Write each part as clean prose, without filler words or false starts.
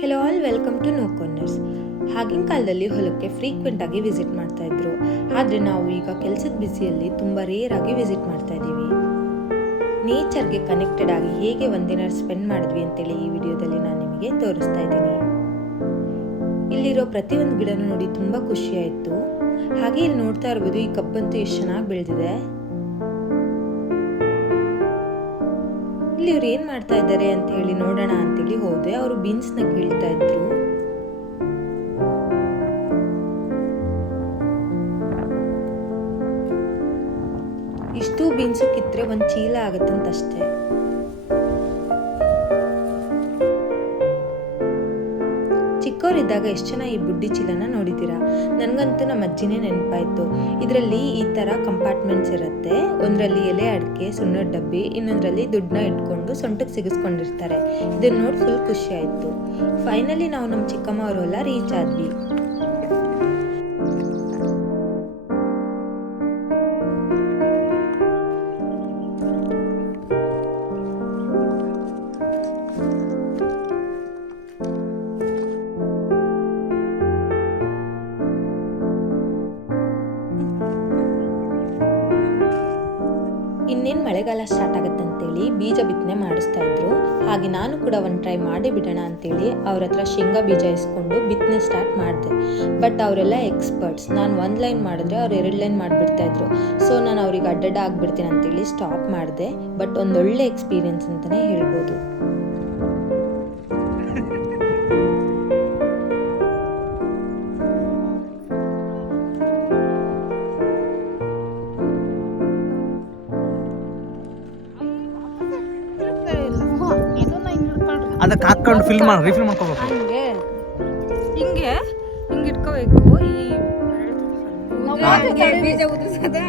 Hello all, welcome to no corners. ಆಗಿನ ಕಾಲದಲ್ಲಿ ಹೊಲಕ್ಕೆ ಫ್ರೀಕ್ವೆಂಟ್ ಆಗಿ ವಿಸಿಟ್ ಮಾಡ್ತಾ ಇದ್ರು. ಆದರೆ ನಾವು ಈಗ ಕೆಲಸದ ಬ್ಯುಸಿಯಲ್ಲಿ ತುಂಬ ರೇರ್ ಆಗಿ ವಿಸಿಟ್ ಮಾಡ್ತಾ ಇದ್ದೀವಿ. ನೇಚರ್ಗೆ ಕನೆಕ್ಟೆಡ್ ಆಗಿ ಹೇಗೆ ಒಂದಿನ ಸ್ಪೆಂಡ್ ಮಾಡಿದ್ವಿ ಅಂತೇಳಿ ಈ ವಿಡಿಯೋದಲ್ಲಿ ನಾನು ನಿಮಗೆ ತೋರಿಸ್ತಾ ಇದ್ದೀನಿ. ಇಲ್ಲಿರೋ ಪ್ರತಿಯೊಂದು ಗಿಡನೂ ನೋಡಿ ತುಂಬ ಖುಷಿ ಆಯಿತು. ಹಾಗೆ ಇಲ್ಲಿ ನೋಡ್ತಾ ಇರ್ಬೋದು, ಈ ಕಬ್ಬಂತೂ ಎಷ್ಟು ಚೆನ್ನಾಗಿ ಬೆಳೆದಿದೆ. ಇಲ್ಲಿ ಇವ್ರು ಏನ್ ಮಾಡ್ತಾ ಇದ್ದಾರೆ ಅಂತ ಹೇಳಿ ನೋಡೋಣ ಅಂತೇಳಿ ಹೋದೆ. ಅವರು ಬೀನ್ಸ್ ನ ಕೀಳ್ತಾ ಇದ್ರು. ಇಷ್ಟು ಬೀನ್ಸು ಕಿತ್ರೆ ಒಂದ್ ಚೀಲ ಆಗತ್ತಂತಷ್ಟೇ. ಚಿಕ್ಕವರಿದ್ದಾಗ ಎಷ್ಟು ಜನ ಈ ಬುಡ್ಡಿ ಚೀಲನ ನೋಡಿದ್ದೀರಾ? ನನಗಂತೂ ನಮ್ಮ ಅಜ್ಜಿನೇ ನೆನಪಾಯ್ತು. ಇದರಲ್ಲಿ ಈ ತರ ಕಂಪಾರ್ಟ್ಮೆಂಟ್ಸ್ ಇರುತ್ತೆ. ಒಂದರಲ್ಲಿ ಎಲೆ ಅಡಿಕೆ, ಸುಣ್ಣದ ಡಬ್ಬಿ, ಇನ್ನೊಂದರಲ್ಲಿ ದುಡ್ಡನ್ನ ಇಟ್ಕೊಂಡು ಸೊಂಟಕ್ಕೆ ಸಿಗಿಸ್ಕೊಂಡಿರ್ತಾರೆ. ಇದನ್ನ ನೋಡಿ ಫುಲ್ ಖುಷಿ ಆಯ್ತು. ಫೈನಲಿ ನಾವು ನಮ್ಮ ಚಿಕ್ಕಮ್ಮ ಅವರೆಲ್ಲ ರೀಚ್ ಆದ್ವಿ. ಇನ್ನೇನು ಮಳೆಗಾಲ ಸ್ಟಾರ್ಟ್ ಆಗುತ್ತೆ ಅಂತೇಳಿ ಬೀಜ ಬಿತ್ತನೆ ಮಾಡಿಸ್ತಾ ಇದ್ರು. ಹಾಗೆ ನಾನು ಕೂಡ ಒಂದು ಟ್ರೈ ಮಾಡಿ ಬಿಡೋಣ ಅಂತೇಳಿ ಅವ್ರ ಹತ್ರ ಶೇಂಗಾ ಬೀಜ ಇಸ್ಕೊಂಡು ಬಿತ್ತನೆ ಸ್ಟಾರ್ಟ್ ಮಾಡಿದೆ. ಬಟ್ ಅವರೆಲ್ಲ ಎಕ್ಸ್ಪರ್ಟ್ಸ್. ನಾನು 1 ಲೈನ್ ಮಾಡಿದ್ರೆ ಅವ್ರು 2 ಲೈನ್ ಮಾಡಿಬಿಡ್ತಾ ಇದ್ರು. ಸೊ ನಾನು ಅವ್ರಿಗೆ ಅಡ್ಡಡ್ಡ ಆಗ್ಬಿಡ್ತೀನಿ ಅಂತೇಳಿ ಸ್ಟಾಪ್ ಮಾಡಿದೆ. ಬಟ್ ಒಂದೊಳ್ಳೆ ಎಕ್ಸ್ಪೀರಿಯನ್ಸ್ ಅಂತಲೇ ಹೇಳ್ಬೋದು. ಅದಕ್ಕೆ ಹಾಕೊಂಡು ರೀಫಿಲ್ ಮಾಡ್ಕೋಬೇಕು. ಹಿಂಗೆ ಇಟ್ಕೋಬೇಕು. ಈ ಬೀಜ ಉದುರಿಸೋದೇ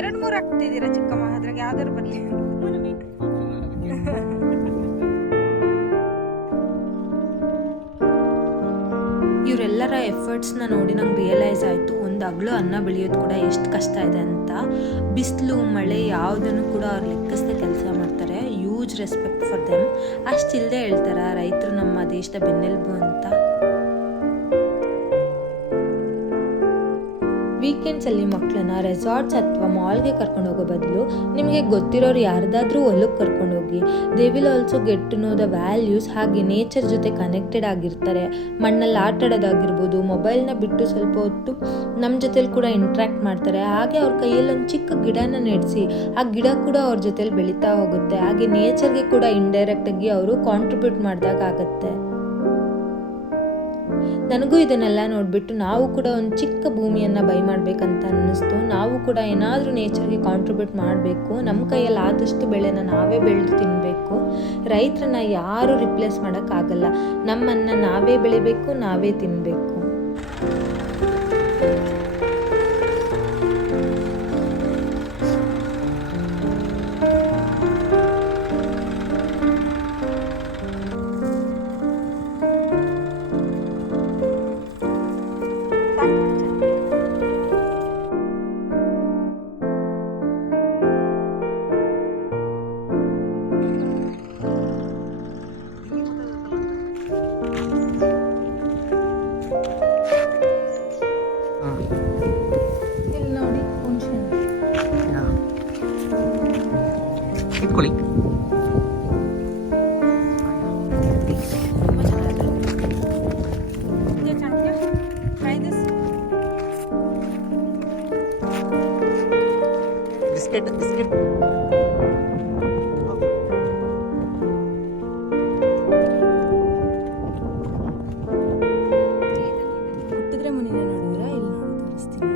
ಎರಡು ಮೂರು ಹಾಕ್ತಿದ್ದೀರಾ ಚಿಕ್ಕಮ್ಮ? ಅದ್ರಾಗ ಯಾವ್ದಾರು ಬರ್ಲಿ. ಇವರೆಲ್ಲರ ಎಫರ್ಟ್ಸ್ನ ನೋಡಿ ನಂಗೆ ರಿಯಲೈಸ್ ಆಯಿತು, ಒಂದು ಅಗ್ಳು ಅನ್ನ ಬೆಳೆಯೋದು ಕೂಡ ಎಷ್ಟು ಕಷ್ಟ ಇದೆ ಅಂತ. ಬಿಸಿಲು ಮಳೆ ಯಾವುದನ್ನು ಕೂಡ ಅವ್ರು ಲೆಕ್ಕಿಸದೆ ಕೆಲಸ ಮಾಡ್ತಾರೆ. Huge respect for them. ಅಷ್ಟಿಲ್ಲದೆ ಹೇಳ್ತಾರೆ ರೈತರು ನಮ್ಮ ದೇಶದ ಬೆನ್ನೆಲುಬು ಅಂತ. ವೀಕೆಂಡ್ಸಲ್ಲಿ ಮಕ್ಕಳನ್ನ ರೆಸಾರ್ಟ್ಸ್ ಅಥವಾ ಮಾಲ್ಗೆ ಕರ್ಕೊಂಡು ಹೋಗೋ ಬದಲು ನಿಮಗೆ ಗೊತ್ತಿರೋರು ಯಾರ್ದಾದ್ರೂ ಹೊಲಕ್ಕೆ ಕರ್ಕೊಂಡು ಹೋಗಿ. They will also get to know the values. ಹಾಗೆ ನೇಚರ್ ಜೊತೆ ಕನೆಕ್ಟೆಡ್ ಆಗಿರ್ತಾರೆ. ಮಣ್ಣಲ್ಲಿ ಆಟ ಆಡೋದಾಗಿರ್ಬೋದು, ಮೊಬೈಲ್ನ ಬಿಟ್ಟು ಸ್ವಲ್ಪ ಹೊತ್ತು ನಮ್ಮ ಜೊತೆಲಿ ಕೂಡ ಇಂಟ್ರ್ಯಾಕ್ಟ್ ಮಾಡ್ತಾರೆ. ಹಾಗೆ ಅವ್ರ ಕೈಯಲ್ಲಿ ಒಂದು ಚಿಕ್ಕ ಗಿಡನ ನೆಡೆಸಿ ಆ ಗಿಡ ಕೂಡ ಅವ್ರ ಜೊತೆಲಿ ಬೆಳೀತಾ ಹೋಗುತ್ತೆ. ಹಾಗೆ ನೇಚರ್ಗೆ ಕೂಡ ಇಂಡೈರೆಕ್ಟಾಗಿ ಅವರು ಕಾಂಟ್ರಿಬ್ಯೂಟ್ ಮಾಡಿದಾಗುತ್ತೆ. ನನಗೂ ಇದನ್ನೆಲ್ಲ ನೋಡಿಬಿಟ್ಟು ನಾವು ಕೂಡ ಒಂದು ಚಿಕ್ಕ ಭೂಮಿಯನ್ನು ಬೈ ಮಾಡಬೇಕಂತ ಅನ್ನಿಸ್ತು. ನಾವು ಕೂಡ ಏನಾದರೂ ನೇಚರ್ಗೆ ಕಾಂಟ್ರಿಬ್ಯೂಟ್ ಮಾಡಬೇಕು. ನಮ್ಮ ಕೈಯಲ್ಲಿ ಆದಷ್ಟು ಬೆಳೆನ ನಾವೇ ಬೆಳೆದು ತಿನ್ನಬೇಕು. ರೈತರನ್ನ ಯಾರೂ ರಿಪ್ಲೇಸ್ ಮಾಡೋಕ್ಕಾಗಲ್ಲ. ನಮ್ಮನ್ನು ನಾವೇ ಬೆಳಿಬೇಕು, ನಾವೇ ತಿನ್ನಬೇಕು. ಬಿಸ್ಕೆಟ್ ಬಿಸ್ಕೆಟ್ ಹುಟ್ಟಿದ್ರೆ ಮುನಿನ ನೋಡಿದ್ರ ಇಲ್ಲಿ ನೋಡಿ ತೋರಿಸ್ತೀನಿ.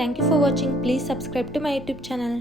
Thank you for watching. Please subscribe to my YouTube channel.